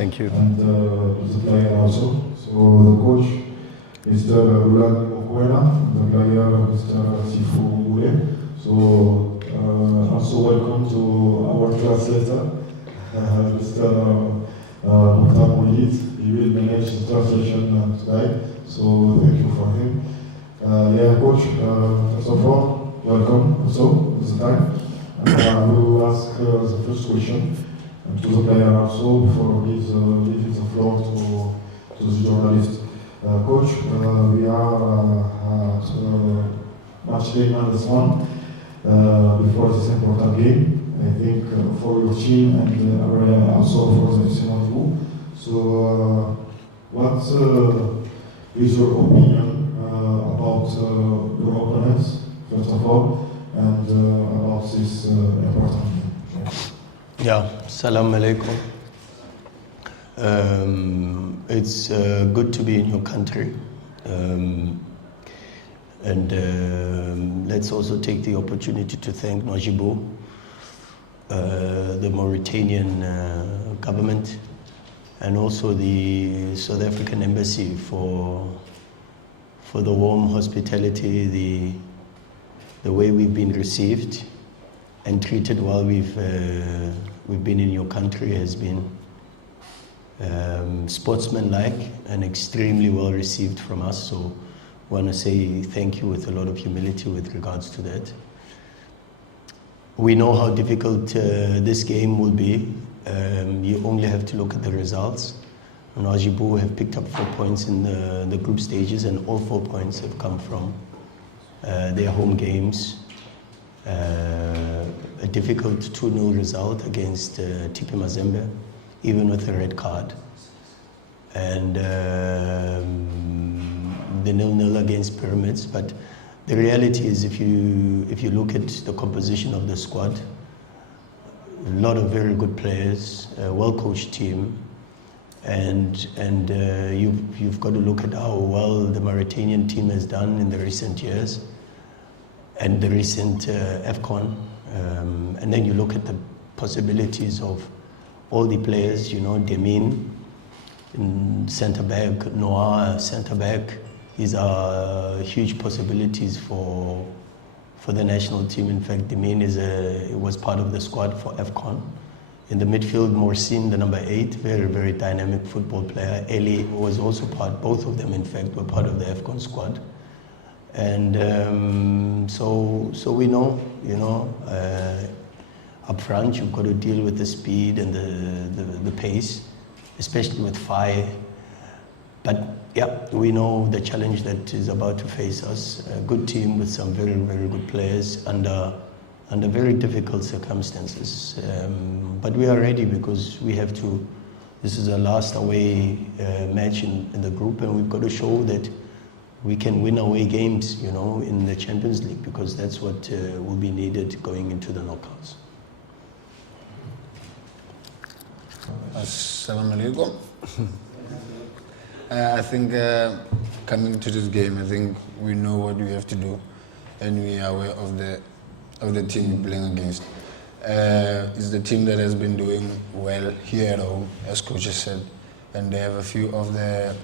Thank you. And the player also. So the coach, Mr. Rhulani Mokwena, the player, Mr. Sipho Mbule. So also welcome to our translator, Mr. Mokwena. He will manage the translation today. So thank you for him. Yeah, coach, first of all, welcome also this time. And I will ask the first question to the player also before leaving the floor to the journalist. Coach, we are match day -1 before this important game. I think for your team and also for the Nouadhibou. So, what is your opinion about your opponents, first of all, and about this important game? Yeah, salam alaikum. It's good to be in your country. And let's also take the opportunity to thank Nouadhibou, the Mauritanian government, and also the South African Embassy for the warm hospitality, the way we've been received and treated while we've been in your country has been sportsmanlike and extremely well received from us. So I want to say thank you with a lot of humility with regards to that. We know how difficult this game will be. You only have to look at the results. Nouadhibou have picked up 4 points in the group stages, and all 4 points have come from their home games. A difficult 2-0 result against TP Mazembe, even with a red card. And the 0-0 against Pyramids. But the reality is, if you look at the composition of the squad, a lot of very good players, a well-coached team, and you've got to look at how well the Mauritanian team has done in the recent years and the recent AFCON. And then you look at the possibilities of all the players, you know, Demin in centre-back, Noah centre-back. These are huge possibilities for the national team. In fact, Demin was part of the squad for AFCON. In the midfield, Morsin, the number 8, very, very dynamic football player. Eli was also part, both of them in fact were part of the AFCON squad. And so we know, you know, up front you've got to deal with the speed and the pace, especially with fire. But yeah, we know the challenge that is about to face us. A good team with some very, very good players under very difficult circumstances. But we are ready because we have to. This is our last away match in the group, and we've got to show that we can win away games, you know, in the Champions League, because that's what will be needed going into the knockouts. Assalamu alaikum. I think coming to this game, I think we know what we have to do, and we are aware of the team we're playing against. It's the team that has been doing well here at home, as coach has said, and they have a few of the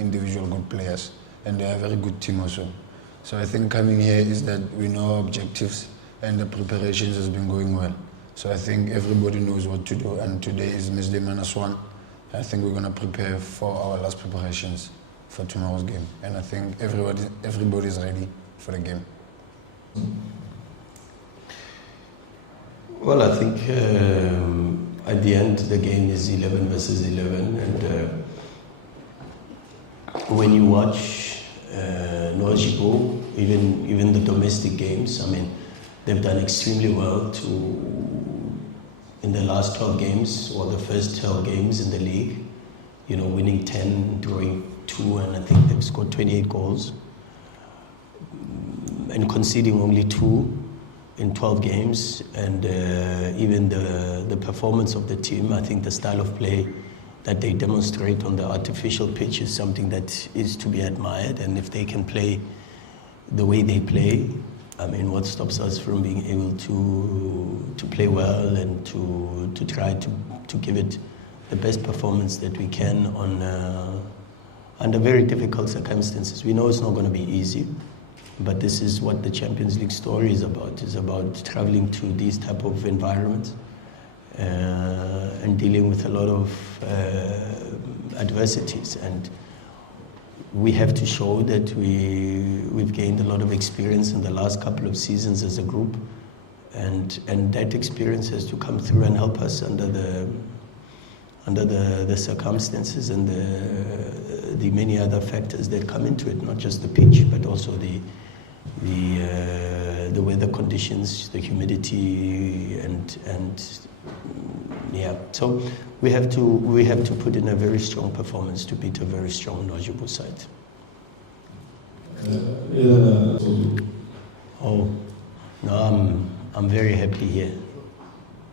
individual good players, and they are a very good team also. So I think coming here is that we know our objectives, and the preparations has been going well. So I think everybody knows what to do, and today is match day -1. I think we're going to prepare for our last preparations for tomorrow's game, and I think everybody is ready for the game. Well, I think at the end the game is 11 versus 11, and when you watch Nouadhibou, even the domestic games, I mean, they've done extremely well in the last 12 games, or the first 12 games in the league, you know, winning 10, drawing 2, and I think they've scored 28 goals, and conceding only 2 in 12 games. And even the performance of the team, I think the style of play that they demonstrate on the artificial pitch is something that is to be admired. And if they can play the way they play, I mean, what stops us from being able to play well and to try to give it the best performance that we can under very difficult circumstances. We know it's not going to be easy, but this is what the Champions League story is about. It's about traveling to these type of environments and dealing with a lot of adversities. And we have to show that we've gained a lot of experience in the last couple of seasons as a group, and that experience has to come through and help us under the circumstances and the many other factors that come into it, not just the pitch, but also the weather conditions, the humidity, and yeah. So we have to put in a very strong performance to beat a very strong Nouadhibou side. Oh, no, I'm very happy here.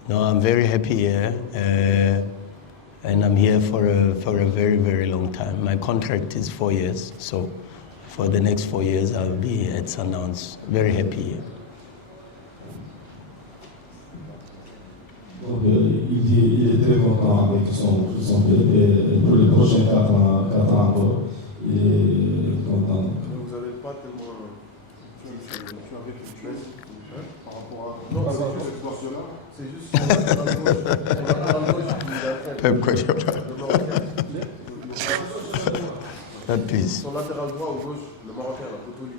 No, I'm very happy here, and I'm here for a very, very long time. My contract is 4 years, so for the next 4 years I'll be at Sundowns. Very happy here. Donc, il est très content avec pour les prochains 4 ans. Il est content. Vous n'avez pas tellement. Tu avais quelque chose par rapport à. Non, c'est juste cette portion-là. C'est juste Pep Guardiola. That piece. Son latéral droit ou gauche, le Marocain, la Potoli.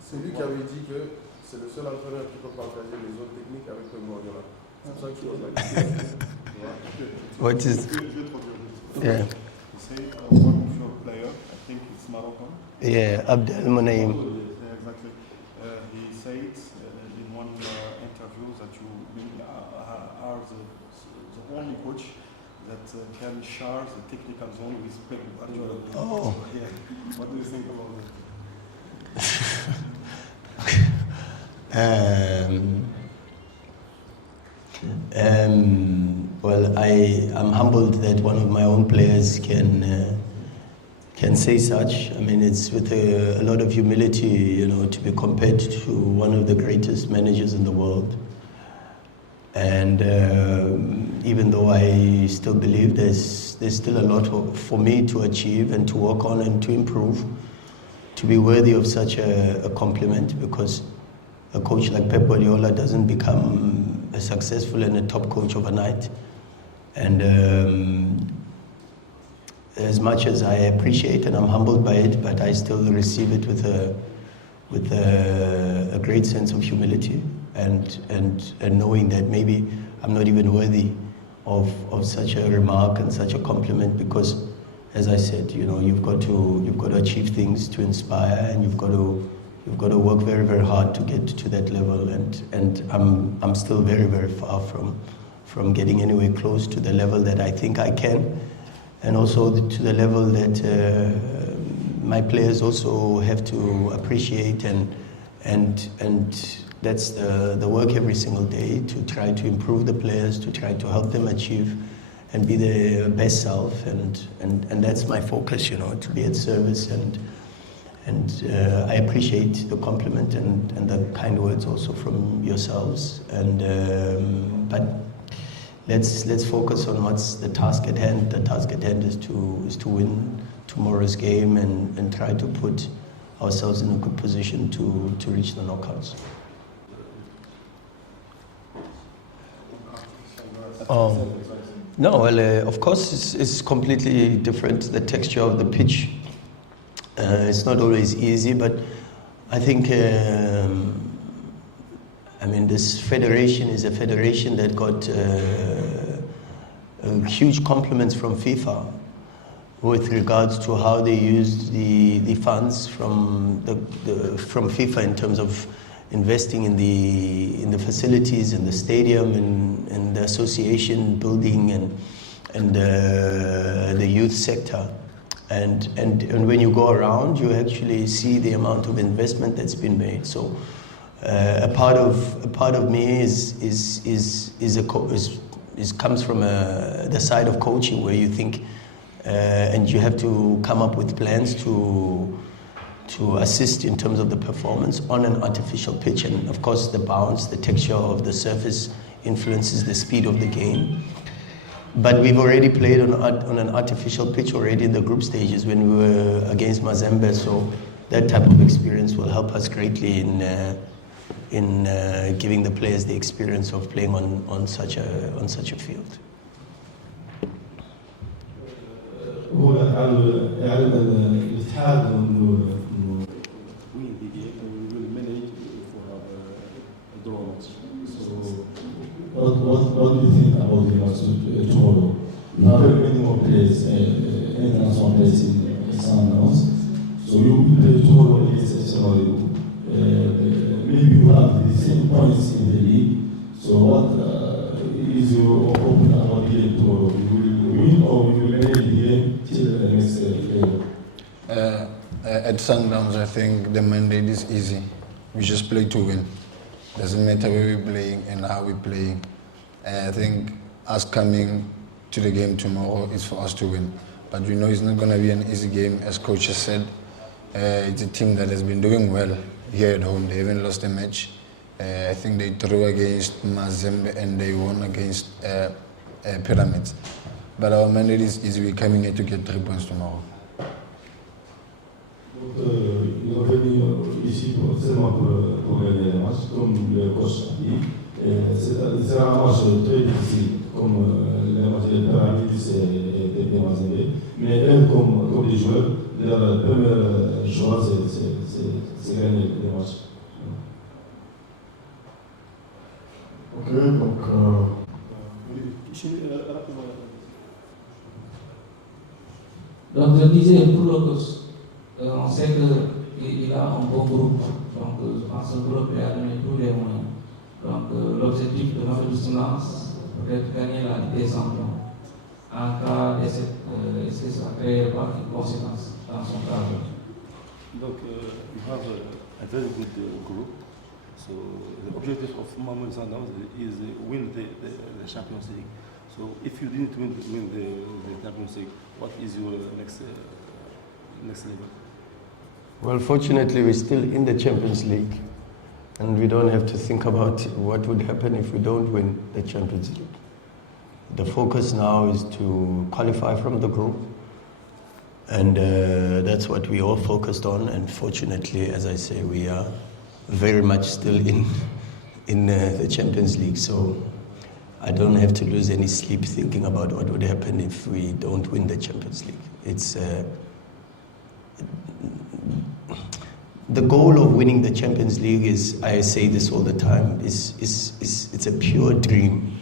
C'est lui qui avait dit que c'est le seul entraîneur qui peut partager les autres techniques avec Pep Guardiola. C'est ça qui What is? Yeah. Say one of your player, I think it's Moroccan. Yeah, Abdel Monaim. Yeah, exactly. He said in one interview that you are the only coach that can share the technical zone with Pep Guardiola. Oh. Yeah. What do you think about Well, I'm humbled that one of my own players can say such. I mean, it's with a lot of humility, you know, to be compared to one of the greatest managers in the world. And even though I still believe there's still a lot for me to achieve and to work on and to improve, to be worthy of such a compliment, because a coach like Pep Guardiola doesn't become a successful and a top coach overnight. And as much as I appreciate and I'm humbled by it, but I still receive it with a great sense of humility and knowing that maybe I'm not even worthy of such a remark and such a compliment, because, as I said, you know, you've got to achieve things to inspire, and you've got to work very, very hard to get to that level, and I'm still very, very far from getting anywhere close to the level that I think I can, and also to the level that my players also have to appreciate, and that's the work every single day, to try to improve the players, to try to help them achieve and be their best self, and that's my focus, you know, to be at service, and I appreciate the compliment and the kind words also from yourselves, and but let's focus on what's the task at hand. The task at hand is to win tomorrow's game and try to put ourselves in a good position to reach the knockouts. No, well, of course it's completely different, the texture of the pitch. It's not always easy, but I think, I mean, this federation is a federation that got huge compliments from FIFA with regards to how they used the funds from from FIFA in terms of investing in the facilities, in the stadium, and the association building, and the youth sector. And when you go around, you actually see the amount of investment that's been made. So a part of me comes from the side of coaching, where you think and you have to come up with plans to assist in terms of the performance on an artificial pitch, and of course the bounce, the texture of the surface influences the speed of the game. But we've already played on an artificial pitch already in the group stages when we were against Mazembe, so that type of experience will help us greatly in giving the players the experience of playing on such a field. هو اعلن الاتحاد انه win the game and we will manage for a draw match. So what do you think about the match tomorrow? You have very many more players, international players in Sundowns. So you will play tomorrow against Nouadhibou. Maybe you have the same points in the league. So what is your opinion about the game tomorrow? You will win or you will manage the game till the next game? At Sundowns, I think the mandate is easy. We just play to win. Doesn't matter where we're playing and how we're playing. I think us coming to the game tomorrow is for us to win. But we know it's not going to be an easy game, as coach has said. It's a team that has been doing well here at home. They haven't lost a match. I think they drew against Mazembe and they won against Pyramids. But our mandate is easy. We're coming here to get 3 points tomorrow. Ils ont venu ici seulement pour gagner le match, comme le coach a dit. C'est un match très difficile, comme le match de Pyramids et de Mazembe. Mais eux, comme les joueurs, leur premier choix, c'est gagner le match. Ok, donc. Donc je disais pour le coach, on sait qu'il a un bon groupe, donc je pense que le groupe a donné tous les moyens. Donc l'objectif de Mamelodi Sundowns peut-être gagner la Ligue des Champions. En cas d'échec, est-ce que ça crée pas une conséquence dans son cadre? donc you have a very good group. So the objective of Mamelodi Sundowns is win the Champions League. So if you didn't win the Champions League, what is your next level? Well, fortunately, we're still in the Champions League, and we don't have to think about what would happen if we don't win the Champions League. The focus now is to qualify from the group, and that's what we all focused on. And fortunately, as I say, we are very much still in the Champions League. So I don't have to lose any sleep thinking about what would happen if we don't win the Champions League. It's the goal of winning the Champions League is, I say this all the time, it's a pure dream.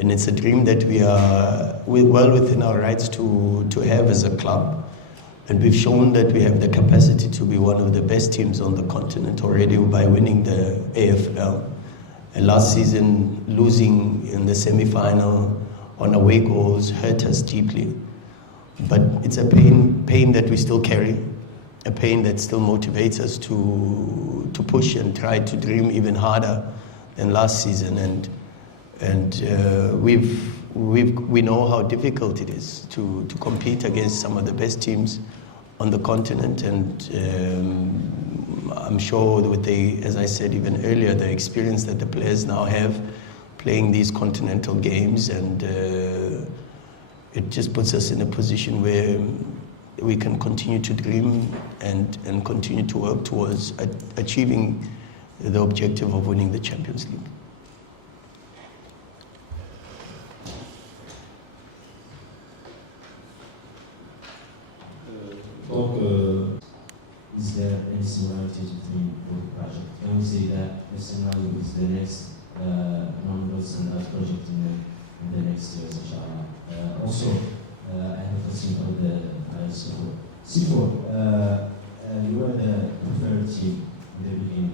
And it's a dream that we are well within our rights to have as a club. And we've shown that we have the capacity to be one of the best teams on the continent already by winning the AFL. And last season, losing in the semi-final on away goals hurt us deeply. But it's a pain that we still carry, a pain that still motivates us to push and try to dream even harder than last season. And we know how difficult it is to compete against some of the best teams on the continent, and I'm sure with as I said even earlier, the experience that the players now have playing these continental games, and it just puts us in a position where we can continue to dream and continue to work towards achieving the objective of winning the Champions League. Is there any similarities between both projects? Can we say that the scenario is the next Mamelodi Sundowns project in the next years, inshallah? Also, I have a question for the Sipho. Sipho, you were the preferred team in the beginning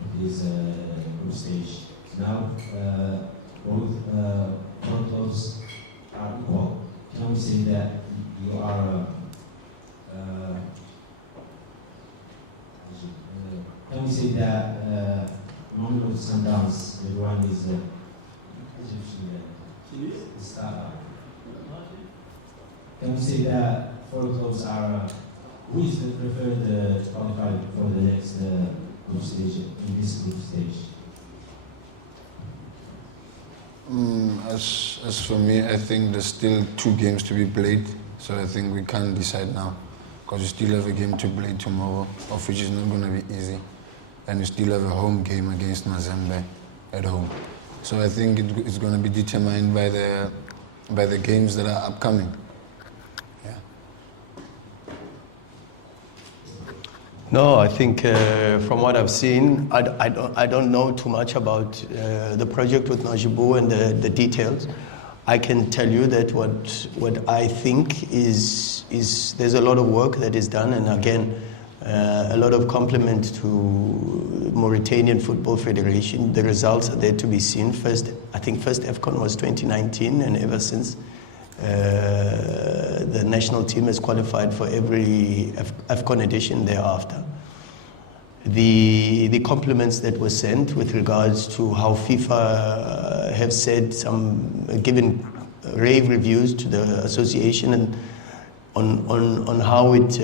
of this group stage. Now, both front clubs are equal. Can we say that you are can we say that Mamelodi Sundowns, everyone is startup? Can we say that four clubs are who is the preferred to qualify for the next group stage in this group stage? As for me, I think there's still 2 games to be played, so I think we can't decide now, because we still have a game to play tomorrow, of which is not going to be easy, and we still have a home game against Mazembe at home. So I think it's going to be determined by the games that are upcoming. Yeah. No, I think from what I've seen, I don't know too much about the project with Nouadhibou and the details. I can tell you that what I think is there's a lot of work that is done, and again, a lot of compliment to Mauritanian Football Federation. The results are there to be seen. I think first AFCON was 2019, and ever since the national team has qualified for every AFCON edition thereafter. The compliments that were sent with regards to how FIFA have said given rave reviews to the association and on how it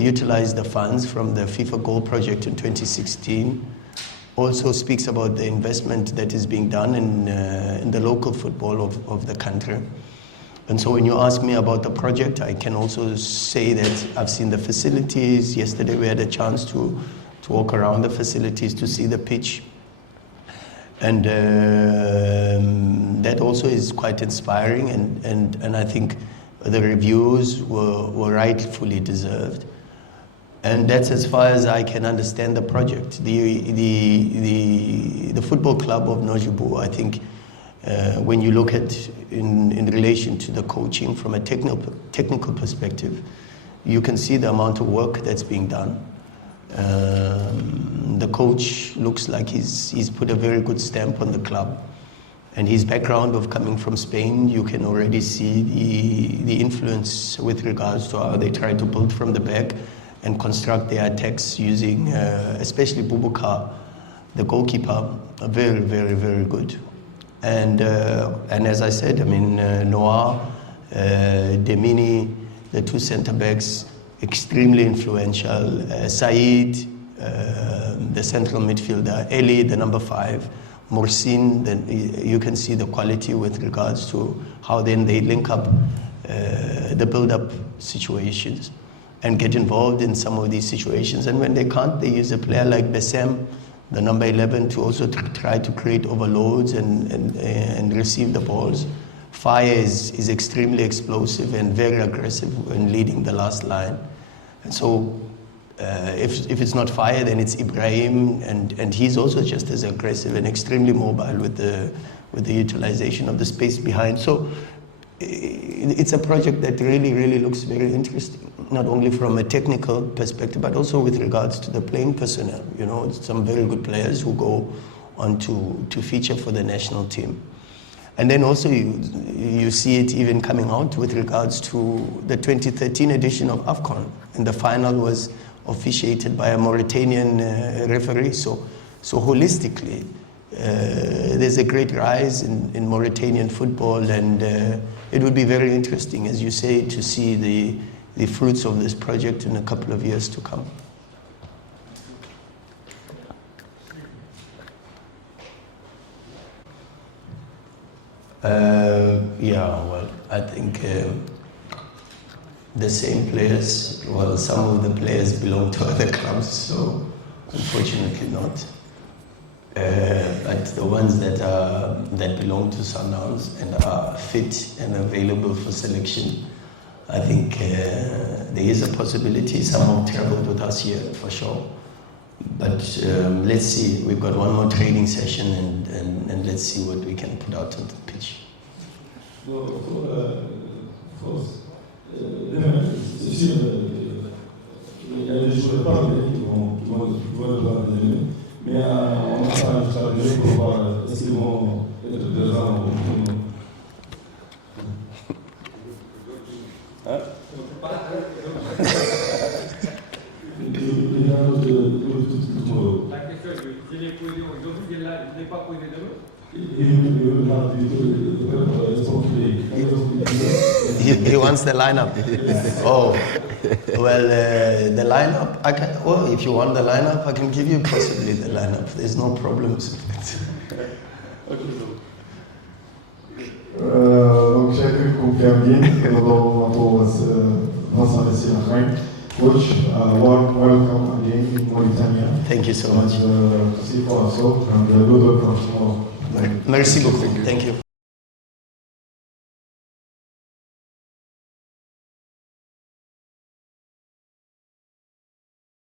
utilized the funds from the FIFA Goal Project in 2016, also speaks about the investment that is being done in the local football of the country. And so when you ask me about the project, I can also say that I've seen the facilities. Yesterday we had a chance to walk around the facilities, to see the pitch. And that also is quite inspiring, and I think the reviews were rightfully deserved. And that's as far as I can understand the project. The football club of Nouadhibou, I think, when you look at in relation to the coaching from a technical perspective, you can see the amount of work that's being done. The coach looks like he's put a very good stamp on the club. And his background of coming from Spain, you can already see the influence with regards to how they try to build from the back and construct their attacks using, especially Boubacar, the goalkeeper, very, very, very good. And as I said, I mean, Noah, Demini, the 2 centre-backs, extremely influential. Said, the central midfielder. Eli, the number 5. Morsin, then you can see the quality with regards to how then they link up the build-up situations and get involved in some of these situations. And when they can't, they use a player like Bessem, the number 11, to also try to create overloads and receive the balls. Fire is extremely explosive and very aggressive when leading the last line. And so if it's not Fire, then it's Ibrahim, and he's also just as aggressive and extremely mobile with the utilization of the space behind. So it's a project that really looks very interesting, not only from a technical perspective, but also with regards to the playing personnel. You know, some very good players who go on to feature for the national team. And then also you see it even coming out with regards to the 2013 edition of AFCON, and the final was officiated by a Mauritanian referee. So holistically, there's a great rise in Mauritanian football, and it would be very interesting, as you say, to see the fruits of this project in a couple of years to come. Well, I think the same players, well, some of the players belong to other clubs, so unfortunately not. But the ones that belong to Sundowns and are fit and available for selection, I think there is a possibility. Some have traveled with us here for sure. But let's see, we've got one more training session, and let's see what we can put out on the pitch. Mais on n'a pas travaillé pour voir est-ce qu'ils vont être présents ou non. La question, je l'ai posée aujourd'hui, je ne l'ai pas posée demain. He wants the lineup. Oh, well, the lineup, if you want the lineup, I can give you possibly the lineup. There's no problems with it. again. Coach, warm welcome again in Mauritania. Thank you so much. Sipho also, and good luck for tomorrow. Merci beaucoup. Thank you.